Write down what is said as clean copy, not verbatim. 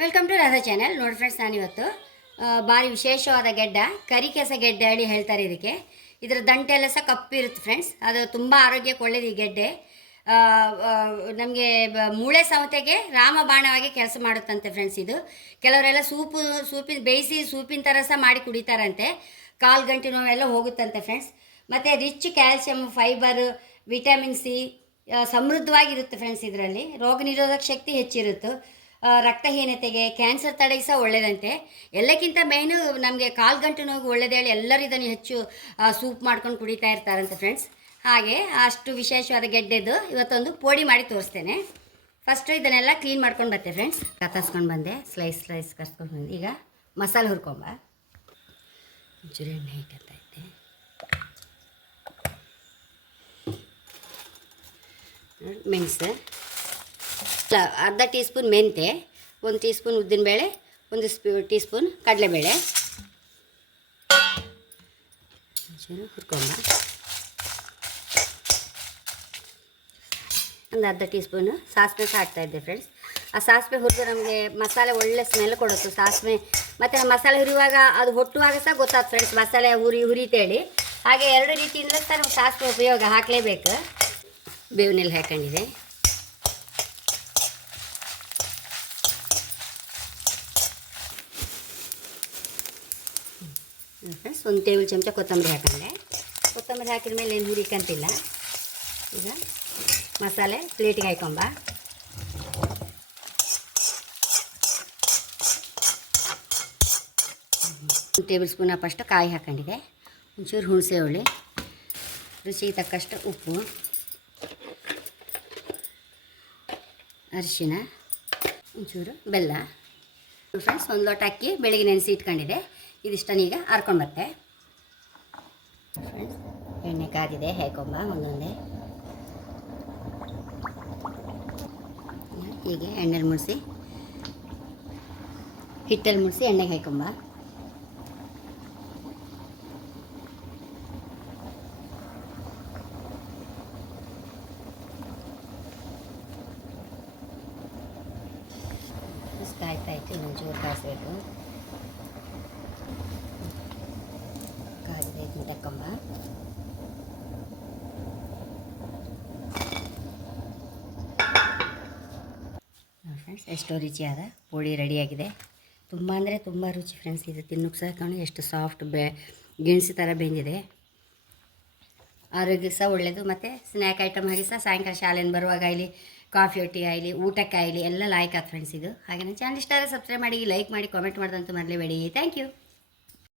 Welcome to Radha channel. ನೋಡಿ friends, ನಾನಿವತ್ತು ಭಾರಿ ವಿಶೇಷವಾದ ಗೆಡ್ಡ, ಕರಿಕೆಸ ಗೆಡ್ಡೆ ಹೇಳಿ ಹೇಳ್ತಾರೆ ಇದಕ್ಕೆ. ಇದರ ದಂಟೆಲ್ಲ ಸಹ ಕಪ್ಪಿರುತ್ತೆ ಫ್ರೆಂಡ್ಸ್. ಅದು ತುಂಬ ಆರೋಗ್ಯಕ್ಕೆ ಒಳ್ಳೆಯದು ಈ ಗೆಡ್ಡೆ. ನಮಗೆ ಮೂಳೆ ಸವತೆಗೆ ರಾಮಬಾಣವಾಗಿ ಕೆಲಸ ಮಾಡುತ್ತಂತೆ ಫ್ರೆಂಡ್ಸ್. ಇದು ಕೆಲವರೆಲ್ಲ ಸೂಪಿನ ಬೇಯಿಸಿ ಸೂಪಿನ ಥರ ಸಹ ಮಾಡಿ ಕುಡಿತಾರಂತೆ. ಕಾಲು ಗಂಟೆ ನೋವೆಲ್ಲ ಹೋಗುತ್ತಂತೆ ಫ್ರೆಂಡ್ಸ್. ಮತ್ತು rich calcium, fibre, vitamin C ಸಮೃದ್ಧವಾಗಿರುತ್ತೆ ಫ್ರೆಂಡ್ಸ್. ಇದರಲ್ಲಿ ರೋಗ ನಿರೋಧಕ ಶಕ್ತಿ ಹೆಚ್ಚಿರುತ್ತೆ. ರಕ್ತಹೀನತೆಗೆ, ಕ್ಯಾನ್ಸರ್ ತಡೆಗೆ ಸಹ ಒಳ್ಳೆಯದಂತೆ. ಎಲ್ಲಕ್ಕಿಂತ ಮೇಯ್ನು ನಮಗೆ ಕಾಲು ಗಂಟು ನೋವು ಒಳ್ಳೆಯದೇ ಹೇಳಿ ಎಲ್ಲರೂ ಇದನ್ನು ಹೆಚ್ಚು ಸೂಪ್ ಮಾಡ್ಕೊಂಡು ಕುಡಿತಾ ಇರ್ತಾರಂತೆ ಫ್ರೆಂಡ್ಸ್. ಹಾಗೆ ಅಷ್ಟು ವಿಶೇಷವಾದ ಗೆಡ್ಡೆದು ಇವತ್ತೊಂದು ಪೋಡಿ ಮಾಡಿ ತೋರಿಸ್ತೇನೆ. ಫಸ್ಟು ಇದನ್ನೆಲ್ಲ ಕ್ಲೀನ್ ಮಾಡ್ಕೊಂಡು ಬರ್ತೆ ಫ್ರೆಂಡ್ಸ್. ಕತ್ತರಿಸ್ಕೊಂಡು ಬಂದೆ, ಸ್ಲೈಸ್ ಕರ್ಸ್ಕೊಂಡು ಬಂದೆ. ಈಗ ಮಸಾಲೆ ಹುರ್ಕೊಂಬ. ಒಂಚೂರು ಎಣ್ಣೆ ಹಾಕತ್ತೈತೆ. ಮೆಣಸು, ಅರ್ಧ ಟೀ ಸ್ಪೂನ್ ಮೆಂತೆ, 1 ಟೀ ಸ್ಪೂನ್ ಉದ್ದಿನಬೇಳೆ, 1 ಟೀ ಸ್ಪೂನ್ ಕಡಲೆಬೇಳೆ ಹುರ್ಕೊಂಬ. ಒಂದು ಅರ್ಧ ಟೀ ಸ್ಪೂನು ಸಾಸಿವೆ ಸಹ ಹಾಕ್ತಾಯಿದ್ದೆ ಫ್ರೆಂಡ್ಸ್. ಆ ಸಾಸಿವೆ ಹುರಿದು ನಮಗೆ ಮಸಾಲೆ ಒಳ್ಳೆ ಸ್ಮೆಲ್ ಕೊಡುತ್ತೆ ಸಾಸಿವೆ. ಮತ್ತು ಮಸಾಲೆ ಹುರಿಯುವಾಗ ಅದು ಹೊಟ್ಟುವಾಗ ಸಹ ಗೊತ್ತಾಗ್ತದೆ ಫ್ರೆಂಡ್ಸ್, ಮಸಾಲೆ ಹುರಿತೇಳಿ. ಹಾಗೆ 2 ರೀತಿಯಿಂದ ಸಹ ನಾವು ಸಾಸಿವೆ ಉಪಯೋಗ ಹಾಕಲೇಬೇಕು. ಬೇವಿನೆಲ್ಲ ಹಾಕೊಂಡಿದೆ. ಫ್ರೆಂಡ್ಸ್, 1 ಟೇಬಲ್ ಚಮಚ ಕೊತ್ತಂಬರಿ ಹಾಕೊಂಡೆ. ಕೊತ್ತಂಬರಿ ಹಾಕಿದ ಮೇಲೆ ಏನು ಹುರಿಕಂತಿಲ್ಲ. ಈಗ ಮಸಾಲೆ ಪ್ಲೇಟಿಗೆ ಹಾಕೊಂಬ. 1 ಟೇಬಲ್ ಸ್ಪೂನ್ ಅಪ್ಪಷ್ಟು ಕಾಯಿ ಹಾಕೊಂಡಿದೆ. ಒಂಚೂರು ಹುಣಸೆ ಹುಳಿ, ರುಚಿಗೆ ತಕ್ಕಷ್ಟು ಉಪ್ಪು, ಅರಿಶಿನ, ಒಂಚೂರು ಬೆಲ್ಲ. ಫ್ರೆಂಡ್ಸ್, 1 ಲೋಟ ಅಕ್ಕಿ ಬೆಳಿಗ್ಗೆ ನೆನೆಸಿ ಇಟ್ಕೊಂಡಿದೆ. ಇದಿಷ್ಟನ್ನು ಈಗ ಹರ್ಕೊಂಬತ್ತೆ. ಫ್ರೆಂಡ್ಸ್, ಎಣ್ಣೆ ಕಾದಿದೆ, ಹಾಕೊಂಬ ಒಂದೊಂದೇ. ಹೀಗೆ ಎಣ್ಣೆಲಿ ಮುಡಿಸಿ, ಹಿಟ್ಟಲ್ಲಿ ಮುಡಿಸಿ ಎಣ್ಣೆಗೆ ಹಾಕೊಂಬ. ಕಾಯ್ತಾಯಿತ್ತು, ಇನ್ನೊಂಚೂರು ಕಾಯಿಸ್ಬೇಕು. ಕಾದಿದೆ, ಇದನ್ನು ತಕ್ಕೊಂಬ. ಫ್ರೆಂಡ್ಸ್, ಎಷ್ಟೋ ರುಚಿಯಾದ ಪೋಡಿ ರೆಡಿಯಾಗಿದೆ. ತುಂಬ ಅಂದರೆ ತುಂಬ ರುಚಿ ಫ್ರೆಂಡ್ಸ್. ಇದು ತಿನ್ನೋಕ್ಕೆ ಸಹ ಎಷ್ಟು ಸಾಫ್ಟ್ ಗೆಣಸು ಥರ ಬೆಂದಿದೆ. ಆರೋಗ್ಯಕ್ಕೆ ಸಹ ಒಳ್ಳೆಯದು. ಮತ್ತು ಸ್ನ್ಯಾಕ್ ಐಟಮ್ ಆಗಿ ಸಹ ಸಾಯಂಕಾಲ ಶಾಲೆಯಿಂದ ಬರುವಾಗ ಇಲ್ಲಿ ಕಾಫಿ ಒಟ್ಟಿಗೆ ಆಗಲಿ, ಊಟಕ್ಕೆ ಆಗಲಿ ಎಲ್ಲ ಲಾಯ್ಕ್ ಆಯ್ತು ಫ್ರೆಂಡ್ಸ್ ಇದು. ಹಾಗೆ ನನ್ನ ಚಾನಲ್ ಇಷ್ಟ ಆದರೆ ಸಬ್ಸ್ಕ್ರೈಬ್ ಮಾಡಿ, ಲೈಕ್ ಮಾಡಿ, ಕಾಮೆಂಟ್ ಮಾಡೋದಂತೂ ಮರಲೇಬೇಡಿ. Thank you.